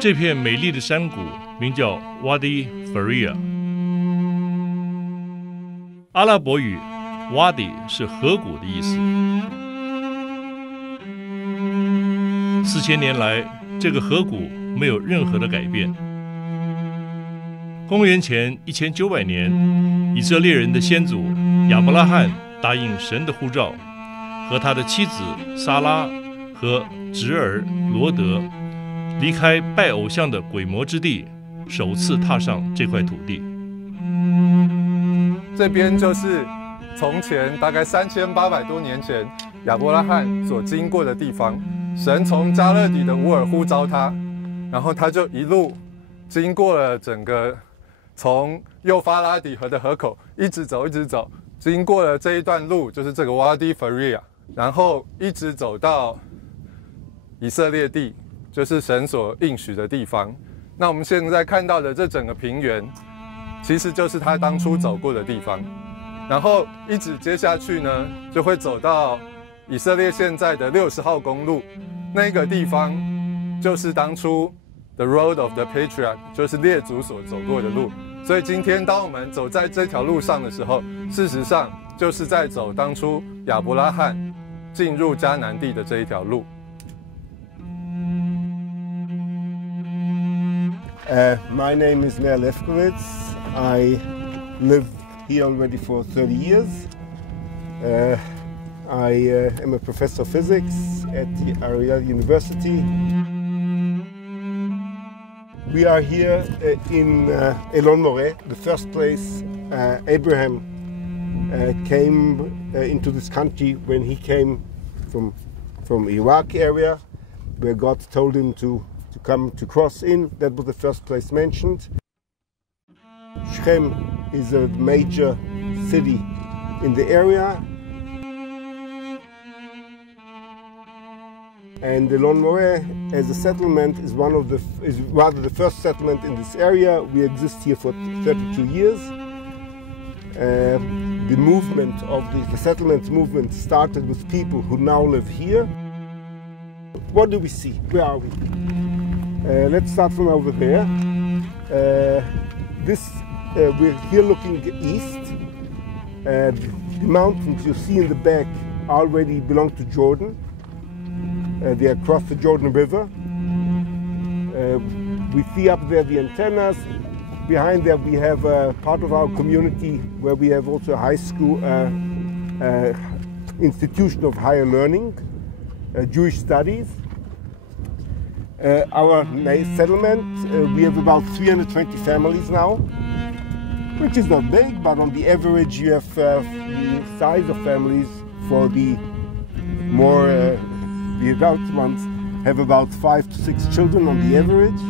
这片美丽的山谷名叫 Wadi Faria。阿拉伯语 Wadi 是河谷的意思。4000年来，这个河谷没有任何的改变。公元前1900年，以色列人的先祖亚伯拉罕答应神的呼召，和他的妻子撒拉和侄儿罗得离开拜偶像的鬼魔之地，首次踏上这块土地。这边就是从前大概3800多年前亚伯拉罕所经过的地方。神从迦勒底的吾珥呼召他，然后他就一路经过了整个从幼发拉底河的河口，一直走，经过了这一段路，就是这个 Wadi Faria， 然后一直走到以色列地，就是神所应许的地方。那我们现在看到的这整个平原，其实就是他当初走过的地方。然后一直接下去呢，就会走到以色列现在的60号公路，那个地方就是当初 The Road of the Patriarch， 就是列祖所走过的路。所以今天当我们走在这条路上的时候，事实上就是在走当初亚伯拉罕进入迦南地的这一条路。My name is Meir Lefkowitz. I live here already for 30 years. I am a professor of physics at the Ariel University. We are here in Elon Moreh, the first place Abraham came into this country when he came from Iraq area, where God told him to come to cross in. That was the first place mentioned. Shechem is a major city in the area. And Elon Moreh, as a settlement, is rather the first settlement in this area. We exist here for 32 years. The movement of the settlement movement started with people who now live here. What do we see? Where are we? Let's start from over there. We're here looking east. The mountains you see in the back already belong to Jordan. They are across the Jordan River. We see up there the antennas. Behind there we have part of our community where we have also a high school institution of higher learning, Jewish studies. Our settlement, we have about 320 families now, which is not big, but on the average you have the size of families for the more the adult ones have about 5 to 6 children on the average.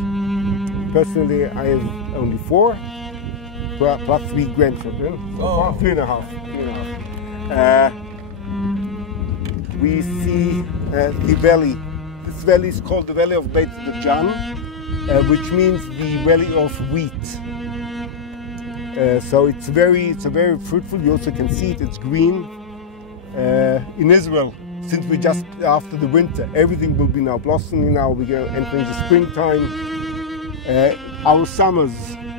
Personally, I have only 4, plus 3 grandchildren, so 3.5. We see the valley. This valley is called the Valley of Beit Dajan, which means the Valley of Wheat. So it's very fruitful. You also can see it. It's green. In Israel, since we just after the winter, everything will be now blossoming. Now we're entering the springtime. Our summers,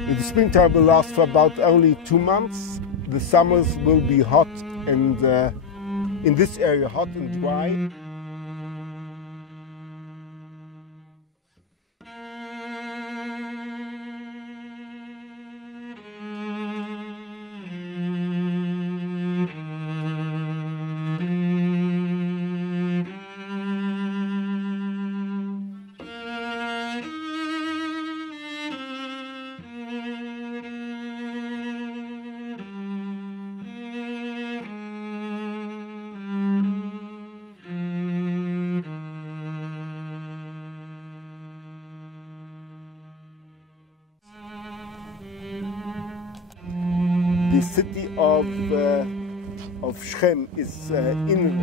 the springtime will last for about only 2 months. The summers will be hot and in this area hot and dry. The city of Shechem is in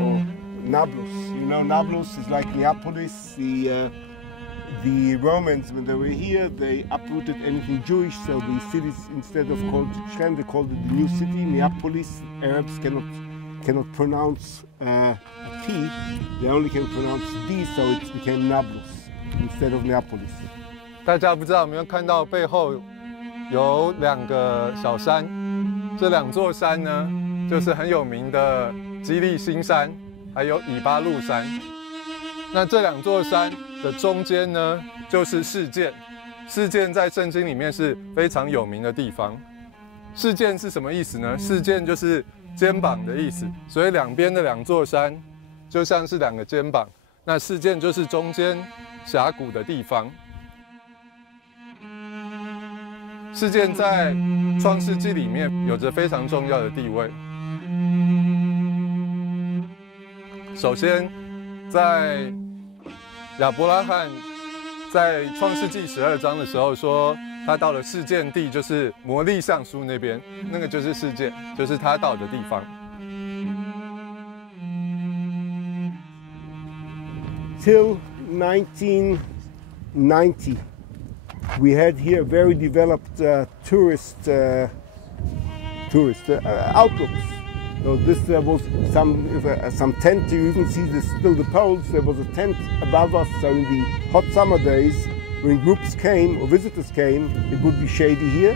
Nablus. You know, Nablus is like Neapolis. The Romans, when they were here, they uprooted anything Jewish, so the cities, instead of called Shechem, they called it the new city, Neapolis. Arabs cannot pronounce a T, they only can pronounce D, so it became Nablus instead of Neapolis. 大家不知道有没有看到背后有2个小山，这2座山呢，就是很有名的基利新山，还有以巴路山。那这2座山的中间呢，就是示剑。示剑在圣经里面是非常有名的地方。示剑是什么意思呢？示剑就是肩膀的意思，所以两边的2座山就像是2个肩膀。那示剑就是中间峡谷的地方。示剑在创世纪里面有着非常重要的地位。首先，在亚伯拉罕在创世纪12章的时候说，他到了示剑地，就是摩利橡树那边，那个就是示剑，就是他到的地方。Till 1990, we had here very developed tourist outlooks. So this was some tent. You even see still the poles. There was a tent above us. So in the hot summer days, when groups came or visitors came, it would be shady here.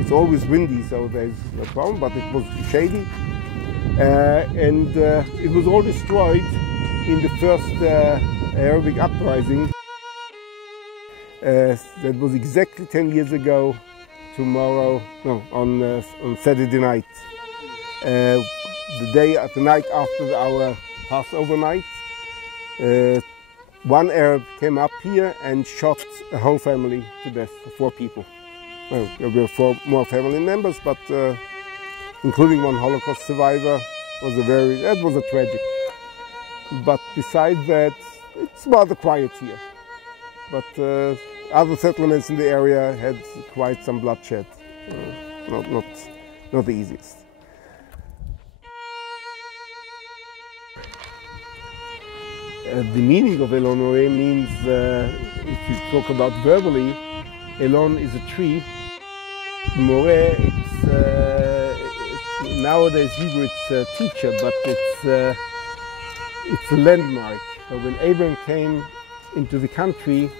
It's always windy, so there's no problem. But it was shady, and it was all destroyed in the first Arabic uprising. That was exactly 10 years ago. Tomorrow, no, on Saturday night. The night after our Passover night, one Arab came up here and shot a whole family to death, 4 people. Well, there were 4 more family members, but including one Holocaust survivor, that was a tragic. But besides that, it's rather quiet here. But other settlements in the area had quite some bloodshed. Not the easiest. The meaning of Elon Moreh means, if you talk about verbally, Elon is a tree. Moreh, nowadays Hebrew it's teacher, but it's a landmark. So when Abraham came into the country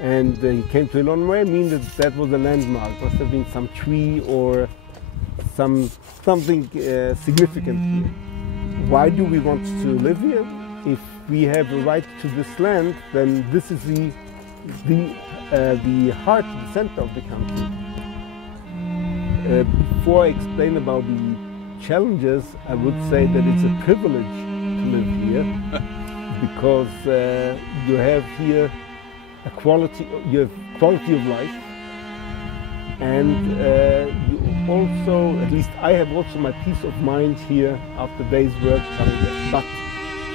and he came to Elon Moreh, means that was a landmark. Must have been some tree or something significant here. Why do we want to live here? If we have a right to this land, then this is the heart, the center of the country. Before I explain about the challenges, I would say that it's a privilege to live here because you have here quality of life, and you also, at least I have also my peace of mind here after days work coming back. But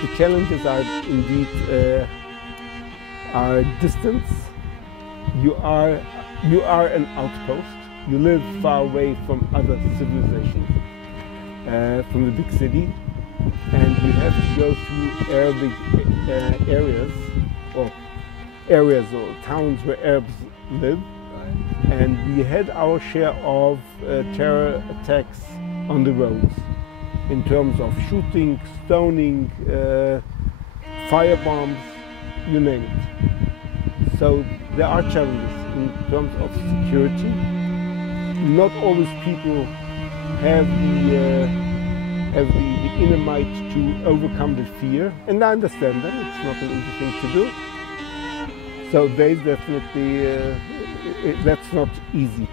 the challenges are indeed are distance. You are an outpost. You live far away from other civilizations, from the big city, and you have to go through Arabic areas or towns where Arabs live. And we had our share of terror attacks on the roads, in terms of shooting, stoning, firebombs, you name it. So there are challenges in terms of security. Not always people have the inner might to overcome the fear, and I understand that it's not an easy thing to do. So there's definitely that's not easy.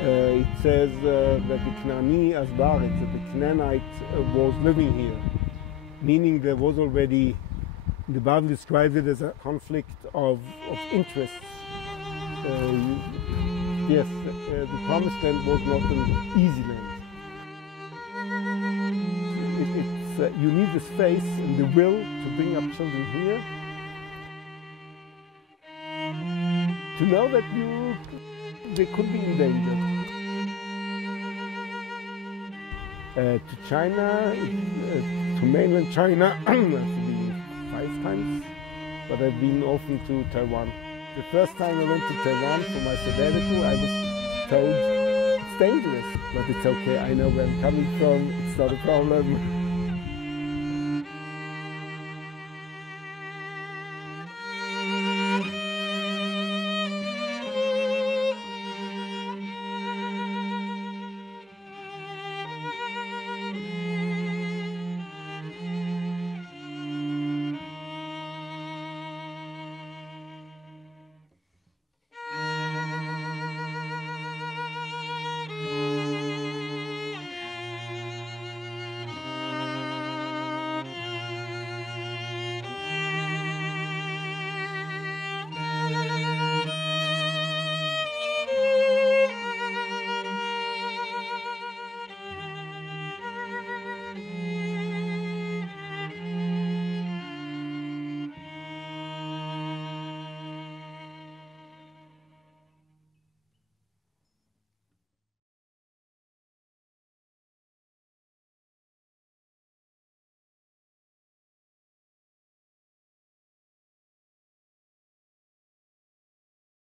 It says that the Knaani Asbarit, that the Canaanite was living here, meaning there was already, the Bible describes it as a conflict of interests. Yes, the Promised Land was not an easy land. You need the space and the will to bring up children here, to know that they could be in danger. To China, to mainland China, I've been 5 times, but I've been often to Taiwan. The first time I went to Taiwan for my sabbatical, I was told it's dangerous, but it's okay, I know where I'm coming from, it's not a problem.